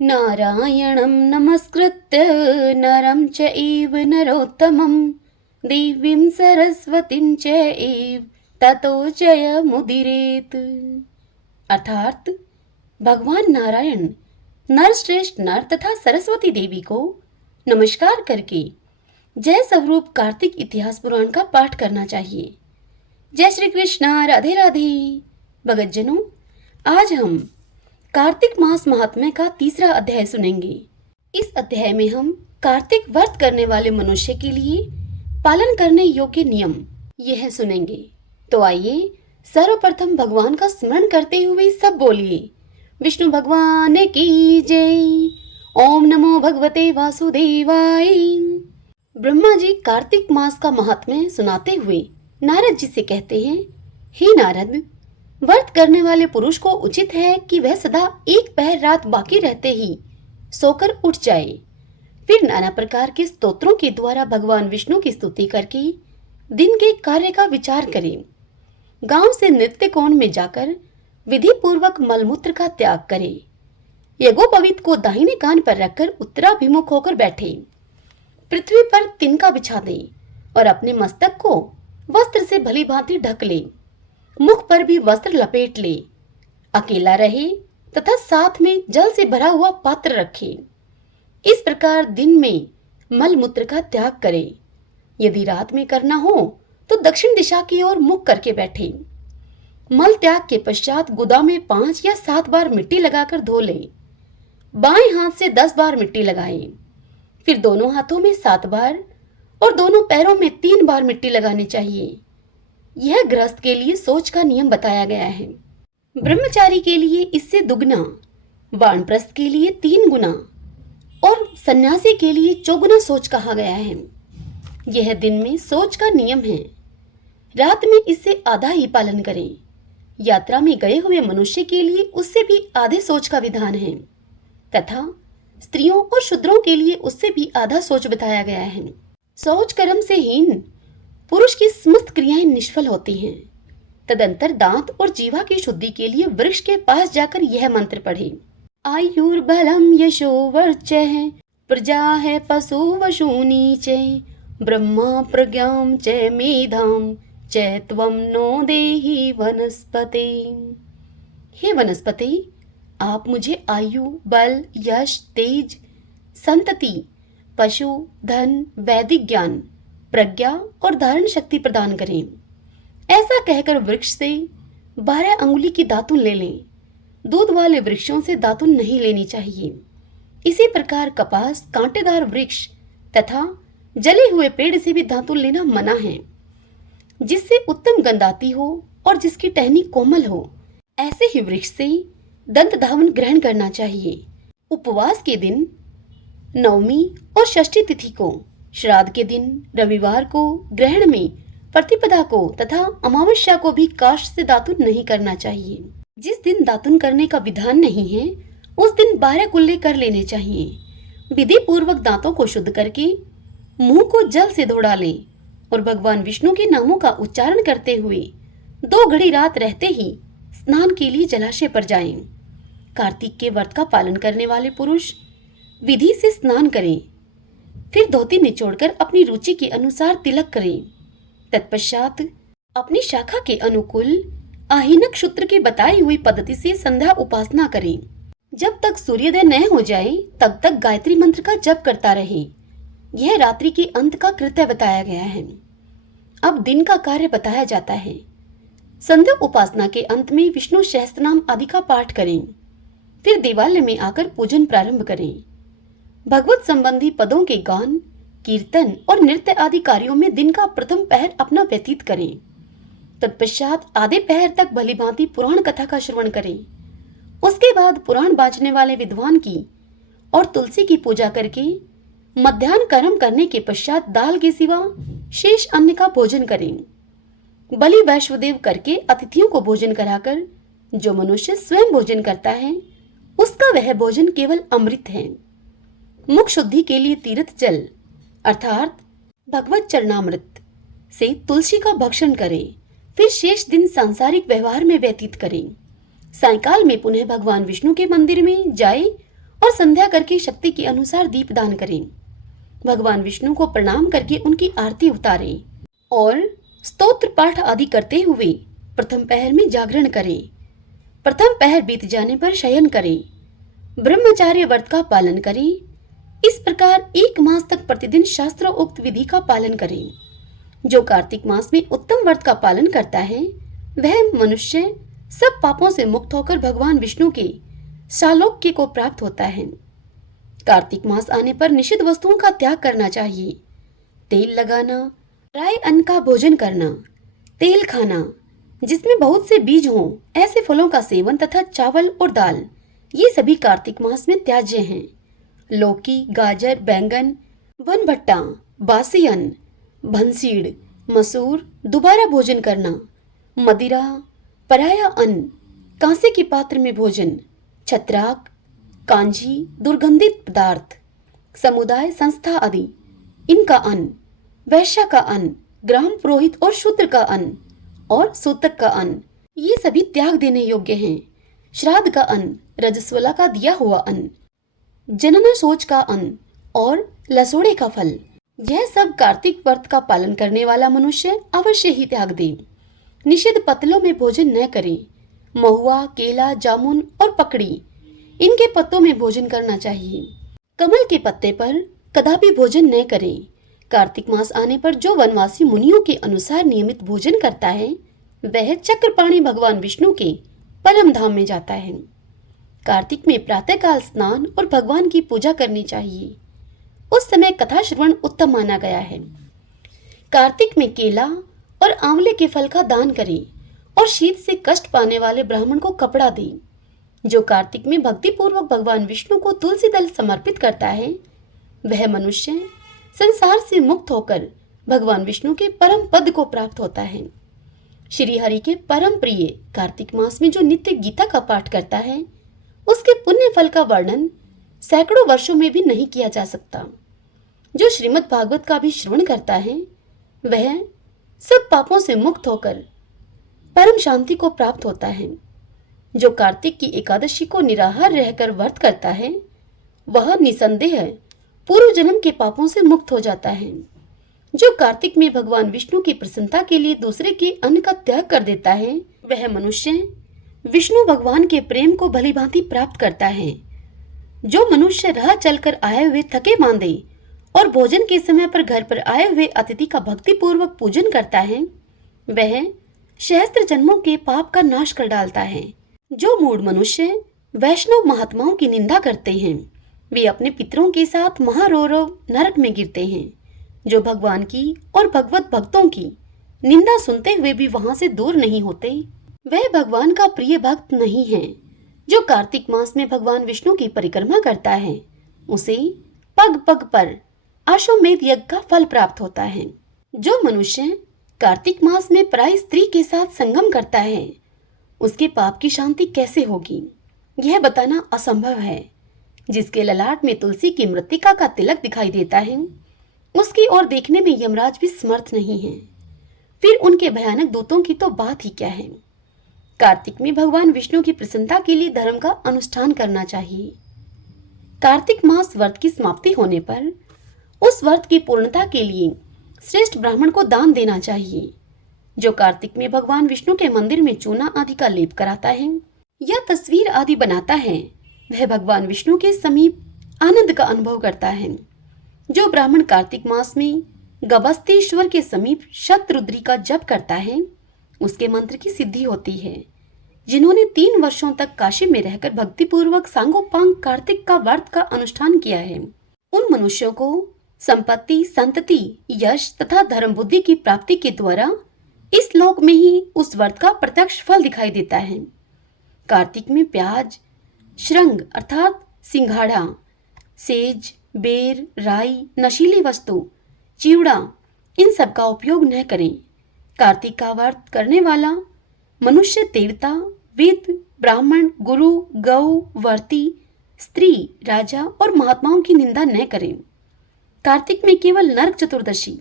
नारायणं नमस्कृत्य नरं चैव नरोत्तमं देवीं सरस्वतीं चैव ततो जयमुदीरयेत्। अर्थात भगवान नारायण नर श्रेष्ठ नर तथा सरस्वती देवी को नमस्कार करके जय स्वरूप कार्तिक इतिहास पुराण का पाठ करना चाहिए। जय श्री कृष्णा, राधे राधे। भगतजनों, आज हम कार्तिक मास महात्म्य का तीसरा अध्याय सुनेंगे। इस अध्याय में हम कार्तिक व्रत करने वाले मनुष्य के लिए पालन करने योग्य नियम यह सुनेंगे। तो आइए सर्वप्रथम भगवान का स्मरण करते हुए सब बोलिए, विष्णु भगवान की जय। ओम नमो भगवते वासुदेवाय। ब्रह्मा जी कार्तिक मास का महात्म्य सुनाते हुए नारद जी से कहते हैं, हे नारद, व्रत करने वाले पुरुष को उचित है कि वह सदा एक पहर रात बाकी रहते ही सोकर उठ जाए, फिर नाना प्रकार के स्तोत्रों के द्वारा भगवान विष्णु की स्तुति करके दिन के कार्य का विचार करे। गांव से नृत्य कोण में जाकर विधि पूर्वक मलमूत्र का त्याग करे। यज्ञोपवीत को दाहिने कान पर रखकर उत्तराभिमुख होकर बैठे। पृथ्वी पर तिनका बिछा दे और अपने मस्तक को वस्त्र से भली भांति ढक ले। मुख पर भी वस्त्र लपेट ले। अकेला रहे तथा साथ में जल से भरा हुआ पात्र रखे। इस प्रकार दिन में मल मूत्र का त्याग करे। यदि रात में करना हो तो दक्षिण दिशा की ओर मुख करके बैठे। मल त्याग के पश्चात गुदा में 5 या 7 बार मिट्टी लगाकर धो ले। बाएं हाथ से 10 बार मिट्टी लगाए, फिर दोनों हाथों में 7 बार और दोनों पैरों में 3 बार मिट्टी लगानी चाहिए। यह गृहस्थ के लिए सोच का नियम बताया गया है। ब्रह्मचारी के लिए इससे दुगना, वानप्रस्थ के लिए 3 गुना और सन्यासी के लिए 4 सोच कहा गया है। यह दिन में सोच का नियम है, रात में इससे आधा ही पालन करें। यात्रा में गए हुए मनुष्य के लिए उससे भी आधे सोच का विधान है तथा स्त्रियों और शूद्रों के लिए उससे भी आधा सोच बताया गया है। शौच कर्म से हीन पुरुष की समस्त क्रियाएं निष्फल होती हैं। तदंतर दांत और जीवा की शुद्धि के लिए वृक्ष के पास जाकर यह मंत्र पढ़े, आयुर्बलम यशो वर्चः प्रजा है पशु वशूनी च ब्रह्मा प्रज्ञाम च मेधाम च त्वं नो देहि वनस्पते। हे वनस्पति, आप मुझे आयु, बल, यश, तेज, संतति, पशु, धन, वैदिक ज्ञान, प्रज्ञा और धारण शक्ति प्रदान करें। ऐसा कहकर वृक्ष से 12 अंगुली की दातुन ले लें। दूध वाले वृक्षों से दातुन नहीं लेनी चाहिए। इसी प्रकार कपास, कांटेदार वृक्ष तथा जले हुए पेड़ से भी दातुन लेना मना है। जिससे उत्तम गंध आती हो और जिसकी टहनी कोमल हो, ऐसे ही वृक्ष से दंत धावन ग्रहण करना चाहिए। उपवास के दिन नवमी और षष्ठी तिथि को, श्राद्ध के दिन रविवार को, ग्रहण में प्रतिपदा को तथा अमावस्या को भी काष्ठ से दातुन नहीं करना चाहिए। जिस दिन दातुन करने का विधान नहीं है उस दिन 12 कुल्ले कर लेने चाहिए। विधि पूर्वक दांतों को शुद्ध करके मुंह को जल से धो डालें और भगवान विष्णु के नामों का उच्चारण करते हुए 2 घड़ी रात रहते ही स्नान के लिए जलाशय पर जाएं। कार्तिक के व्रत का पालन करने वाले पुरुष विधि से स्नान करें, फिर धोती निचोड़कर अपनी रुचि के अनुसार तिलक करें। तत्पश्चात अपनी शाखा के अनुकूल आहीनक सूत्र की बताई हुई पद्धति से संध्या उपासना करें। जब तक सूर्योदय न हो जाए तब तक गायत्री मंत्र का जप करता रहे। यह रात्रि के अंत का कृत्य बताया गया है। अब दिन का कार्य बताया जाता है। संध्या उपासना के अंत में विष्णु सहस्त्रनाम आदि का पाठ करें, फिर देवालय में आकर पूजन प्रारंभ करें। भगवत संबंधी पदों के गान, कीर्तन और नृत्य आदि कार्यों में दिन का प्रथम पहर अपना व्यतीत करें। तत्पश्चात आधे पहर तक भली भांति पुराण कथा का श्रवण करें। उसके बाद पुराण बाजने वाले विद्वान की और तुलसी की पूजा करके मध्याह्न कर्म करने के पश्चात दाल के सिवा शेष अन्न का भोजन करें। बलि वैश्वदेव करके अतिथियों को भोजन कराकर जो मनुष्य स्वयं भोजन करता है उसका वह भोजन केवल अमृत है। मुख शुद्धि के लिए तीर्थ जल अर्थात भगवत चरणामृत से तुलसी का भक्षण करें, फिर शेष दिन सांसारिक व्यवहार में व्यतीत करें। सायंकाल में पुनः भगवान विष्णु के मंदिर में जाए और संध्या करके शक्ति के अनुसार दीप दान करें। भगवान विष्णु को प्रणाम करके उनकी आरती उतारें और स्तोत्र पाठ आदि करते हुए प्रथम पहर में जागरण करें। प्रथम पहर बीत जाने पर शयन करें। ब्रह्मचार्य व्रत का पालन करें। इस प्रकार 1 मास तक प्रतिदिन शास्त्रोक्त विधि का पालन करें। जो कार्तिक मास में उत्तम व्रत का पालन करता है वह मनुष्य सब पापों से मुक्त होकर भगवान विष्णु के सालोक्य को प्राप्त होता है। कार्तिक मास आने पर निषिद्ध वस्तुओं का त्याग करना चाहिए। तेल लगाना, ड्राई अन्न का भोजन करना, तेल खाना जिसमें बहुत से बीज हों, ऐसे फलों का सेवन तथा चावल और दाल, ये सभी कार्तिक मास में त्याज्य हैं। लौकी, गाजर, बैंगन, वन भट्टा, बासी अन्न, भंसीड़, मसूर, दोबारा भोजन करना, मदिरा, पराया अन्न, कांसे के पात्र में भोजन, छत्राक, कांजी, दुर्गंधित पदार्थ, समुदाय संस्था आदि, इनका अन्न, वैश्य का अन्न, ग्राम पुरोहित और शूद्र का अन्न और सूतक का अन्न, ये सभी त्याग देने योग्य हैं। श्राद्ध का अन्न, रजस्वला का दिया हुआ अन्न, जनना शोच का अन्न और लसोड़े का फल, यह सब कार्तिक व्रत का पालन करने वाला मनुष्य अवश्य ही त्याग दे। निषिद्ध पत्तलों में भोजन न करें। महुआ, केला, जामुन और पकड़ी, इनके पत्तों में भोजन करना चाहिए। कमल के पत्ते पर कदापि भोजन न करें। कार्तिक मास आने पर जो वनवासी मुनियों के अनुसार नियमित भोजन करता है वह चक्रपाणी भगवान विष्णु के परम धाम में जाता है। कार्तिक में प्रातःकाल स्नान और भगवान की पूजा करनी चाहिए। उस समय कथा श्रवण उत्तम माना गया है। कार्तिक में केला और आंवले के फल का दान करें और शीत से कष्ट पाने वाले ब्राह्मण को कपड़ा दें। जो कार्तिक में भक्ति पूर्वक भगवान विष्णु को तुलसी दल समर्पित करता है वह मनुष्य संसार से मुक्त होकर भगवान विष्णु के परम पद को प्राप्त होता है। श्री हरि के परम प्रिय कार्तिक मास में जो नित्य गीता का पाठ करता है उसके पुण्य फल का वर्णन सैकड़ों वर्षों में भी नहीं किया जा सकता। जो श्रीमद् भागवत का भी श्रवण करता है वह सब पापों से मुक्त होकर परम शांति को प्राप्त होता है। जो कार्तिक की एकादशी को निराहार रहकर व्रत करता है वह निसंदेह पूर्व जन्म के पापों से मुक्त हो जाता है। जो कार्तिक में भगवान विष्णु की प्रसन्नता के लिए दूसरे के अन्न का त्याग कर देता है वह मनुष्य विष्णु भगवान के प्रेम को भलीभांति प्राप्त करता है। जो मनुष्य राह चलकर आए हुए थके मांदे और भोजन के समय पर घर पर आए हुए अतिथि का भक्ति पूर्वक पूजन करता है वह सहस्त्र जन्मों के पाप का नाश कर डालता है। जो मूढ़ मनुष्य वैष्णव महात्माओं की निंदा करते हैं वे अपने पितरों के साथ महारौरव नरक में गिरते हैं। जो भगवान की और भगवत भक्तों की निंदा सुनते हुए भी वहां से दूर नहीं होते वह भगवान का प्रिय भक्त नहीं है। जो कार्तिक मास में भगवान विष्णु की परिक्रमा करता है उसे पग पग पर अश्वमेध यज्ञ का फल प्राप्त होता है। जो मनुष्य कार्तिक मास में पराई स्त्री के साथ संगम करता है उसके पाप की शांति कैसे होगी यह बताना असंभव है। जिसके ललाट में तुलसी की मृत्तिका का तिलक दिखाई देता है उसकी ओर देखने में यमराज भी समर्थ नहीं है, फिर उनके भयानक दूतों की तो बात ही क्या है। कार्तिक में भगवान विष्णु की प्रसन्नता के लिए धर्म का अनुष्ठान करना चाहिए। कार्तिक मास व्रत की समाप्ति होने पर उस व्रत की पूर्णता के लिए श्रेष्ठ ब्राह्मण को दान देना चाहिए। जो कार्तिक में भगवान विष्णु के मंदिर में चूना आदि का लेप कराता है या तस्वीर आदि बनाता है वह भगवान विष्णु के समीप आनंद का अनुभव करता है। जो ब्राह्मण कार्तिक मास में गबस्तेश्वर के समीप शतरुद्री का जप करता है उसके मंत्र की सिद्धि होती है। जिन्होंने 3 वर्षों तक काशी में रहकर भक्तिपूर्वक सांगोपांग कार्तिक का व्रत का अनुष्ठान किया है उन मनुष्यों को संपत्ति, संतति, यश तथा धर्म बुद्धि की प्राप्ति के द्वारा इस लोक में ही उस व्रत का प्रत्यक्ष फल दिखाई देता है। कार्तिक में प्याज, श्रृंग अर्थात सिंघाड़ा, सेज, बेर, राई, नशीली वस्तु, चिवड़ा इन सब का उपयोग न करें। कार्तिक का व्रत करने वाला मनुष्य देवता, वेद, ब्राह्मण, गुरु, गौ, वर्ती, स्त्री, राजा और महात्माओं की निंदा न करें। कार्तिक में केवल नरक चतुर्दशी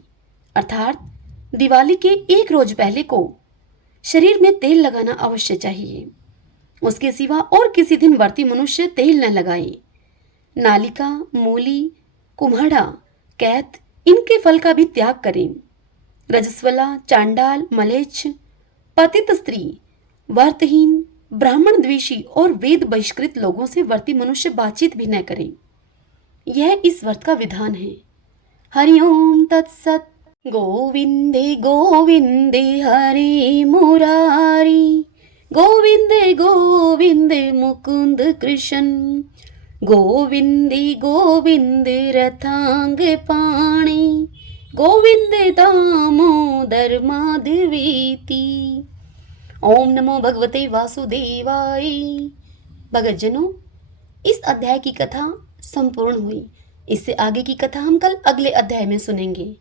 अर्थात दिवाली के 1 रोज पहले को शरीर में तेल लगाना अवश्य चाहिए। उसके सिवा और किसी दिन व्रती मनुष्य तेल न लगाए। नालिका, मूली, कुम्हाड़ा, कैत, इनके फल का भी त्याग करें। रजस्वला, चांडाल, मलेच्छ, पतित स्त्री, व्रतहीन, ब्राह्मण द्वेषी और वेद बहिष्कृत लोगों से व्रती मनुष्य बातचीत भी न करें। यह इस व्रत का विधान है। हरिओम तत्सत। गोविंदे गोविंदे हरे मुरारी, गोविंदे गोविंदे मुकुंद कृष्ण, गोविंदे गोविंदे रथांग पाणी, गोविंदे दामोदर माधवेति। ओम नमो भगवते वासुदेवाय। भगतजनों, इस अध्याय की कथा संपूर्ण हुई। इससे आगे की कथा हम कल अगले अध्याय में सुनेंगे।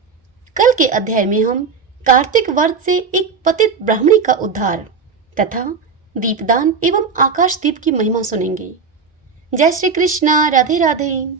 कल के अध्याय में हम कार्तिक व्रत से एक पतित ब्राह्मणी का उद्धार तथा दीपदान एवं आकाश दीप की महिमा सुनेंगे। जय श्री कृष्णा। राधे राधे।